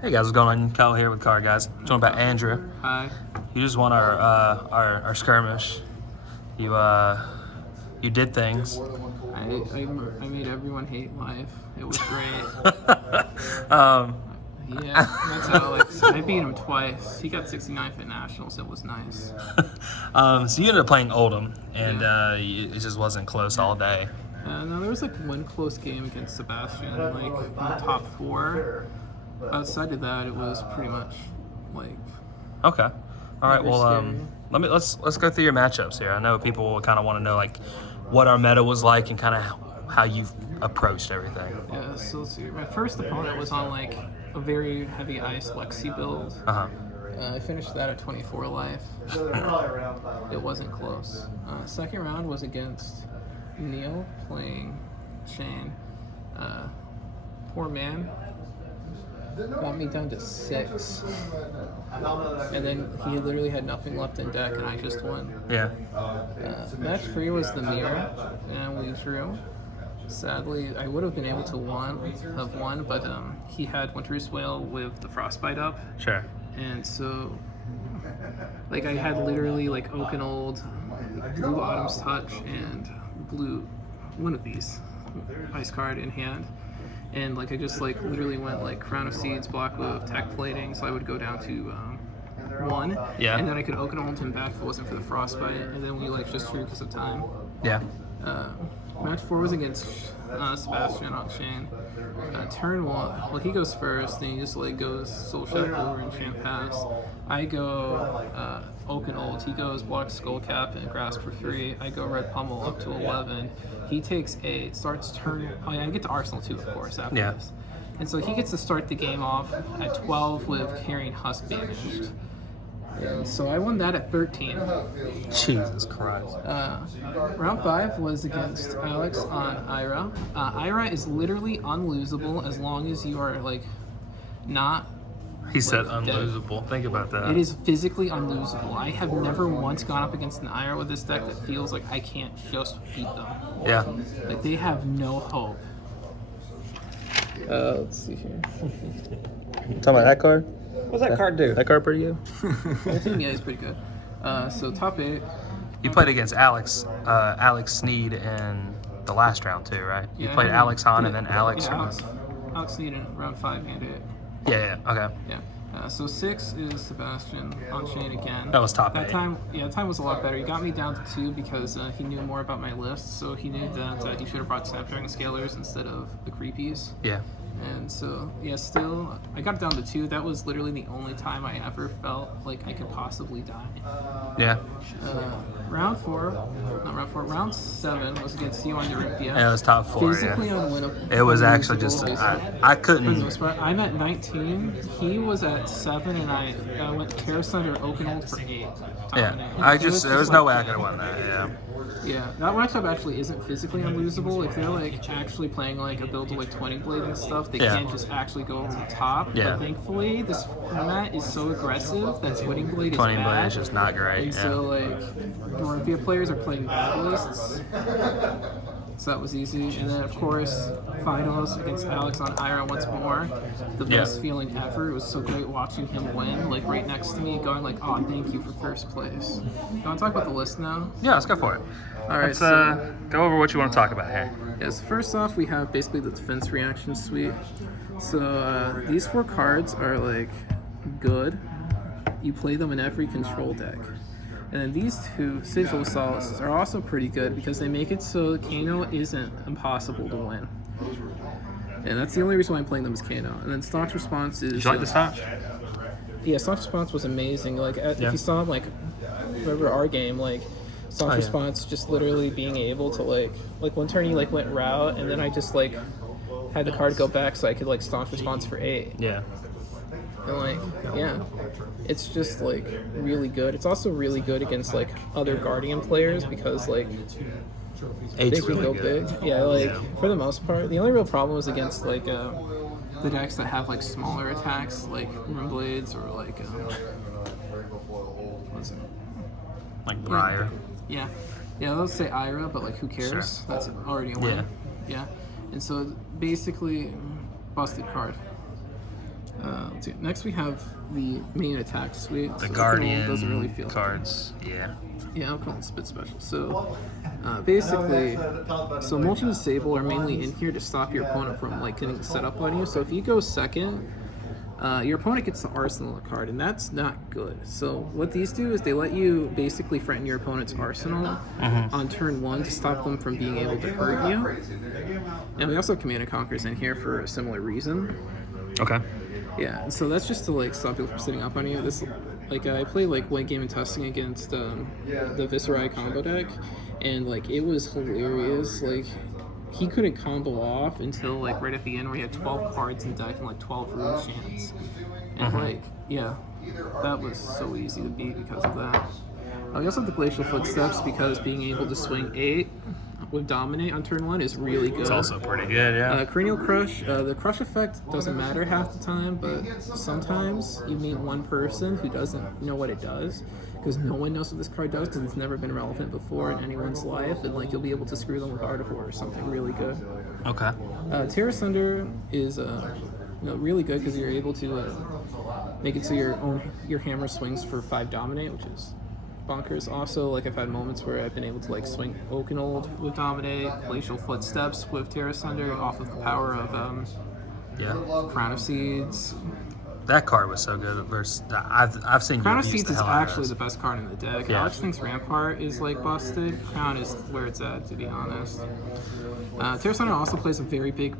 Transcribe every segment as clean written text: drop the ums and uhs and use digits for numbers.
Hey guys, what's going on? Kyle here with Car Guys. Talking about Andrew. Hi. You just won our skirmish. You did things. I made everyone hate life. It was great. Yeah, that's Alex. I beat him twice. He got 69th at Nationals. It was nice. So you ended up playing Oldhim, and it just wasn't close all day. No, there was like one close game against Sebastian, like in the top 4. Outside of that, it was pretty much like. Okay. All right. Well, scary. let's go through your matchups here. I know people will kind of want to know like what our meta was like and kind of how you've approached everything. Yeah. So let's see. My first opponent was on like a very heavy ice Lexi build. I finished that at 24 life. It wasn't close. Second round was against Neil playing Shane. Poor man. Got me down to 6. And then he literally had nothing left in deck and I just won. Yeah. Match 3 was the mirror and we drew. Sadly, I would have been able to have won, but he had Winter's Whale with the Frostbite up. Sure. And so, like, I had literally, like, Oak and Old, Blue Autumn's Touch, and Blue, one of these, ice card in hand. And, like, I just, like, literally went, like, Crown of Seeds, Block with Tech Plating, so I would go down to 1. Yeah. And then I could Oak and Old him back if it wasn't for the Frostbite, and then we, like, just drew because of time. Yeah. Match 4 was against Sebastian on Shane. Turn 1, well, he goes first, then he just like goes Soul Shackle over and Champ Pass. I go Oak and Old. He goes Block Skullcap and Grasp for 3. I go Red Pummel up to 11. He takes 8, starts turn. Oh yeah, I get to Arsenal too, of course, after this. And so he gets to start the game off at 12 with carrying Husk damaged. And so I won that at 13. Jesus Christ. Round 5 was against Alex on Ira. Ira is literally unlosable as long as you are like not. He said unlosable. Think about that. It is physically unlosable. I have never once gone up against an Ira with this deck that feels like I can't just beat them. Yeah. Like they have no hope. Let's see here. Talking about that card? What's that card do? That card pretty good? Yeah, he's pretty good. So top 8. You played against Alex Sneed in the last round too, right? You played Alex Hahn and then Alex. Yeah, Alex Sneed in round 5 and 8. Yeah. Okay. Yeah. So 6 is Sebastian on Shane again. That was top 8. That time was a lot better. He got me down to 2 because he knew more about my list. So he knew that he should have brought Snapdragon Scalers instead of the Creepies. Yeah. And so, yeah, still, I got down to 2. That was literally the only time I ever felt like I could possibly die. Yeah. Round 7 was against you on Olympia. Yeah, it was top 4. Physically unwinnable. It was actually just, I couldn't. I'm at 19. He was at 7, and I went Carousel or Oakenold for 8. There was no way I could have won that. Yeah. Yeah, that matchup actually isn't physically unlosable. If they're like actually playing like a build of like 20 blade and stuff, they can't just actually go to the top. Yeah. But thankfully, this format is so aggressive that 20 blade is 20 bad. blade is just not great. And so like, the Olympia players are playing bad lists. So that was easy. And then, of course, finals against Alex on Ira once more. The best feeling ever. It was so great watching him win, like right next to me, going like, oh, thank you for first place. You want to talk about the list now? Yeah, let's go for it. All right, let's go over what you want to talk about here. Yes, first off, we have basically the defense reaction suite. So these 4 cards are like good. You play them in every control deck. And then these 2 Sigil Solaces are also pretty good because they make it so Kano isn't impossible to win. And that's the only reason why I'm playing them is Kano. And then Staunch Response is... Did you like the Staunch? Yeah, Staunch Response was amazing. Like, if you saw like, remember our game, like, Staunch Response just literally being able to like one turn he like went route, and then I just like had the card go back so I could like Staunch Response for 8. Yeah. And like, yeah, it's just like really good. It's also really good against like other Guardian players because like they can go big. Yeah, like for the most part. The only real problem is against like the decks that have like smaller attacks, like Rune Blades or like what's it? Like Briar. Yeah, let's say Ira, but like who cares? Sure. That's already a win. Yeah. And so basically, busted card. So next we have the main attack suite. The So Guardian doesn't really feel cards. Yeah. Yeah, I'll call it Spit Special. So, basically, so Molten and Sable are mainly in here to stop your opponent from like getting set up on you. So if you go second, your opponent gets the Arsenal card, and that's not good. So what these do is they let you basically threaten your opponent's Arsenal on turn 1 to stop them from being able to hurt you. And we also have Command and Conquerors in here for a similar reason. Okay. Yeah, and so that's just to like stop people from sitting up on you. This, like, I played like one game in testing against the Viserai combo deck, and like it was hilarious. Like he couldn't combo off until like right at the end where he had 12 cards in deck and like 12 rune chants, and like yeah, that was so easy to beat because of that. We also have the Glacial Footsteps because being able to swing 8 with Dominate on turn 1 is really good. It's also pretty good, yeah. Cranial Crush, the Crush effect doesn't matter half the time, but sometimes you meet one person who doesn't know what it does, because no one knows what this card does because it's never been relevant before in anyone's life, and like you'll be able to screw them with Artifor or something really good. Okay. Terra Sunder is really good because you're able to make it so your hammer swings for 5 Dominate, which is bonkers. Also, like I've had moments where I've been able to like swing Oakenold with Dominate, Glacial Footsteps with Terra Sunder off of the power of Crown of Seeds. That card was so good versus I've seen Crown you of abuse Seeds the is hell out of actually those. the best card in the deck. Yeah. Alex thinks Rampart is like busted. Crown is where it's at, to be honest. Terra Sunder also plays a very big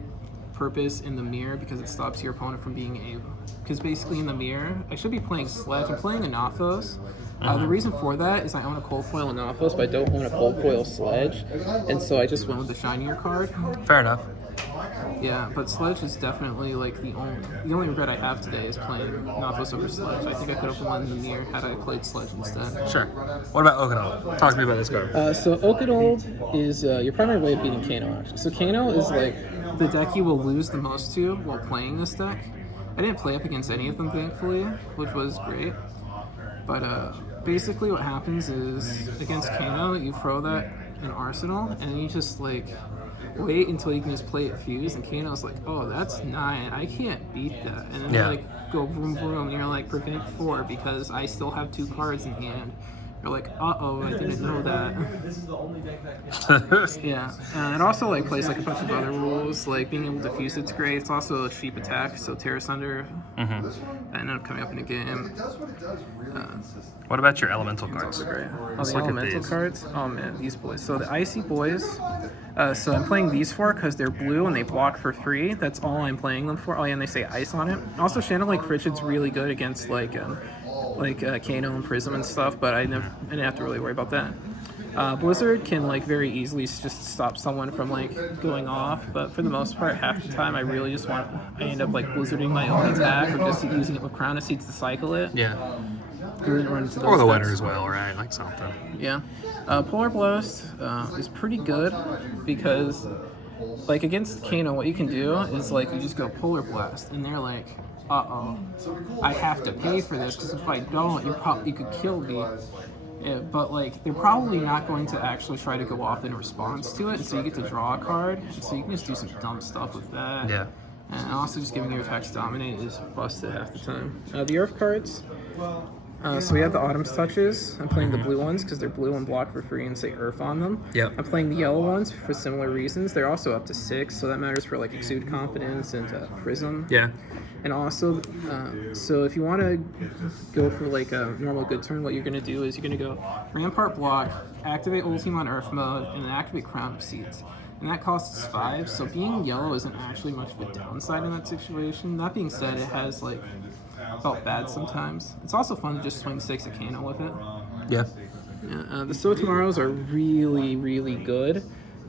purpose in the mirror because it stops your opponent from being able. Because basically in the mirror, I should be playing Sledge. I'm playing Anathos. The reason for that is I own a cold foil Anathos, but I don't own a cold foil Sledge, and so I just went with the shinier card. Fair enough. Yeah, but Sledge is definitely like the only regret I have today is playing Anathos over Sledge. I think I could have won in the mirror had I played Sledge instead. Sure. What about Okanold? Talk to me about this card. So Oakenold is your primary way of beating Kano, actually. So Kano is like the deck you will lose the most to while playing this deck. I didn't play up against any of them, thankfully, which was great. But basically what happens is, against Kano, you throw that in Arsenal, and you just, like, wait until you can just play it Fuse, and Kano's like, oh, that's 9, I can't beat that. And then you, like, go boom, boom, and you're like, prevent 4, because I still have 2 cards in hand. You're like, uh-oh, I didn't know that. Yeah, and it also like plays like a bunch of other rules, like being able to fuse it's great. It's also a cheap attack, so Terra Sunder ended up coming up in a game. What about your elemental cards? Great. Let's The look at elemental these. cards. Oh man, these boys. So the Icy boys. So I'm playing these 4 because they're blue and they block for 3. That's all I'm playing them for. Oh yeah, and they say ice on it. Also, Shannon like Frigid's really good against like Kano and Prism and stuff, but I didn't have to really worry about that. Blizzard can like very easily just stop someone from like going off, but for the most part, half the time I really just I end up like Blizzarding my own attack or just using it with Crown of Seeds to cycle it. Yeah. Run into Or those the decks. winner as well, right? Like something. Yeah. Polar Blast is pretty good because, like, against Kano, what you can do is, like, you just go Polar Blast, and they're like, uh-oh, I have to pay for this, because if I don't, you could kill me. Yeah, but, like, they're probably not going to actually try to go off in response to it, and so you get to draw a card, and so you can just do some dumb stuff with that. Yeah. And also just giving your attacks Dominate is busted half the time. The Earth cards. So we have the Autumn's Touches. I'm playing the blue ones because they're blue and block for free and say Earth on them. Yep. I'm playing the yellow ones for similar reasons. They're also up to 6, so that matters for like Exude Confidence and Prism. Yeah. And also, so if you want to go for like a normal good turn, what you're going to do is you're going to go Rampart block, activate Oldhim on Earth mode, and then activate Crown of Seeds. And that costs 5, so being yellow isn't actually much of a downside in that situation. That being said, it has like felt bad sometimes. It's also fun to just swing 6 at Kano with it. Yeah. Yeah, the So Tomorrows are really, really good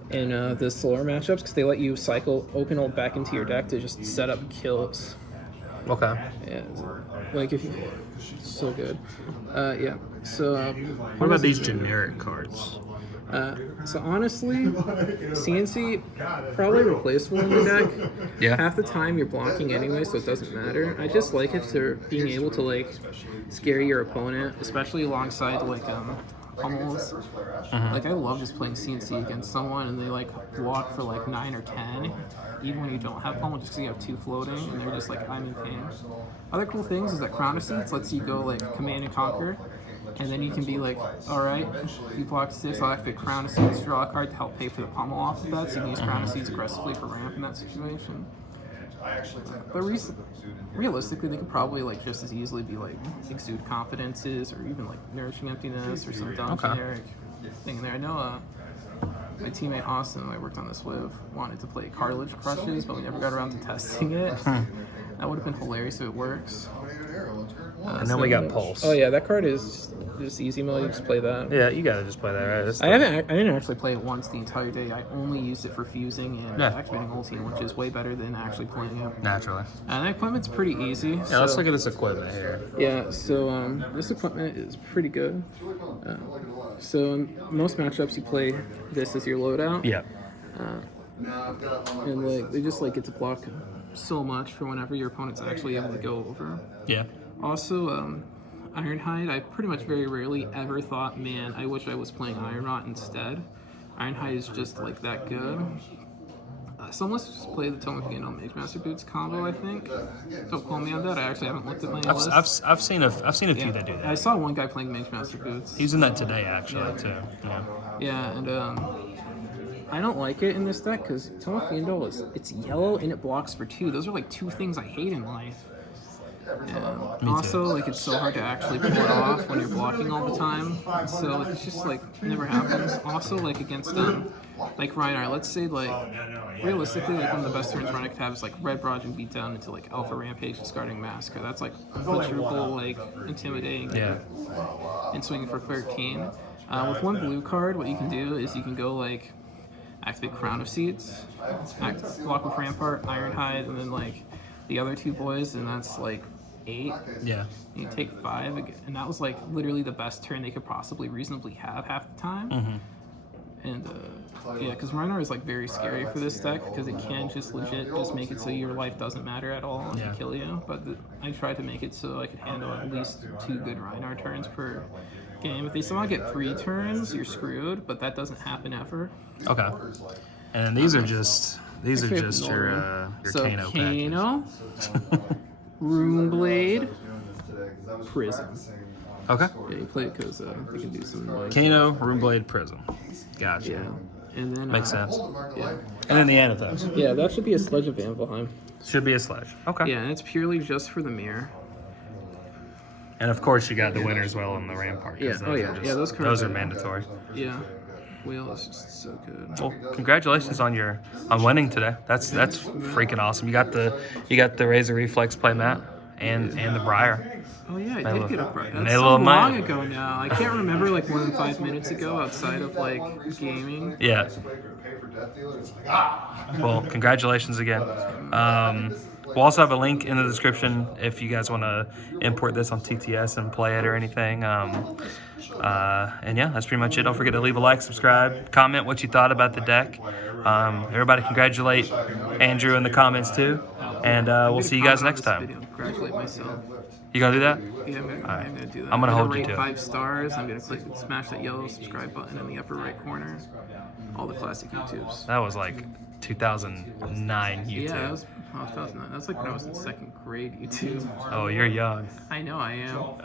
in the Solar matchups because they let you cycle Oakenold back into your deck to just set up kills. Okay. Yeah, like if you, so good. Yeah. So. What about these generic cards? So honestly, CNC probably replaceable in the deck. Yeah. Half the time you're blocking anyway, so it doesn't matter. I just like it for being able to like scare your opponent, especially alongside like pummels. Like, I love just playing CNC against someone and they like block for like 9 or 10, even when you don't have pummel, just because you have 2 floating, and they're just like, I'm in pain. Other cool things is that Crown of Seats lets you go like Command and Conquer, and then you can be like, alright, you block 6, I'll activate Crown of Seats, draw a card to help pay for the pummel off of that, so you can use Crown of Seats aggressively for ramp in that situation. But realistically, they could probably like just as easily be like Exude Confidences, or even like Nourishing Emptiness, or some dumb generic thing in there. I know my teammate Austin, who I worked on this with, wanted to play Cartilage Crushes, but we never got around to testing it. That would have been hilarious if it works. And then we got Pulse. Oh yeah, that card is just easy mode. You just play that. Yeah, you gotta just play that, right? I didn't actually play it once the entire day. I only used it for fusing and activating Oldhim, which is way better than actually playing it. Naturally. And the equipment's pretty easy. Yeah, let's look at this equipment here. Yeah, so this equipment is pretty good. So in most matchups, you play this as your loadout. Yeah. And like they just like get to block so much for whenever your opponent's actually able to go over. Yeah. Also, Ironhide, I pretty much very rarely ever thought, man, I wish I was playing Iron Rot instead. Ironhide is just like that good. Someone let's play the Tome of Kano Mage Master Boots combo, I think. Don't quote me on that. I actually haven't looked at my list. I've seen a few that do that. I saw one guy playing Mage Master Boots. He's in that today, actually, too. Yeah. Yeah, and I don't like it in this deck because Tome of Kano it's yellow and it blocks for 2. Those are like 2 things I hate in life. And also, like, it's so hard to actually pull it off when you're blocking all the time. So, like, it's just, like, never happens. Also, like, against them, like, Reinhardt, let's say, like, realistically, like, one of the best turns Reinhardt could have is, like, Red Barrage and beat down into, like, Alpha Rampage, discarding Massacre. That's, like, quadruple, like, intimidating and swinging for 13. With one blue card, what you can do is you can go, like, activate Crown of Seats, block with Rampart, Ironhide, and then, like, the other 2 boys, and that's, like, 8. Yeah. You take 5, and that was like literally the best turn they could possibly reasonably have half the time. And yeah, because Reinhardt is like very scary for this deck because it can just legit just make it so your life doesn't matter at all and kill you. But I tried to make it so I could handle at least 2 good Reinhardt turns per game. If they somehow get 3 turns, you're screwed. But that doesn't happen ever. Okay. And these are just your so Kano. Runeblade, Prism. Okay. Yeah, you play it because they can do some noise. Kano, Runeblade, Prism. Gotcha. Yeah. And then Makes sense. Yeah. And then the Anathos. Yeah, that should be a Sledge of Anvilheim. Should be a sledge. Okay. Yeah, and it's purely just for the mirror. And of course, you got the winner as well on the Rampart. Yeah. Those cards are mandatory. Yeah. Wheel is just so good. Well, congratulations on winning today. That's freaking awesome. You got the Razor Reflex playmat and the Briar. Oh yeah, I did get a Briar. That's made a so little long money. ago now. I can't remember like more than 5 minutes ago outside of like gaming. Yeah. Well, congratulations again. We'll also have a link in the description if you guys want to import this on TTS and play it or anything. And yeah, that's pretty much it. Don't forget to leave a like, subscribe, comment what you thought about the deck. Everybody congratulate Andrew in the comments too. And we'll see you guys next time. Congratulate myself. You gonna do that? Yeah, I'm gonna do that. I'm gonna hold you rate to it. 5 stars. I'm gonna smash that yellow subscribe button in the upper right corner. All the classic YouTubes. That was like 2009 YouTube. Yeah, that was 2009. That's like when I was in 2nd grade YouTube. Oh, you're young. I know I am.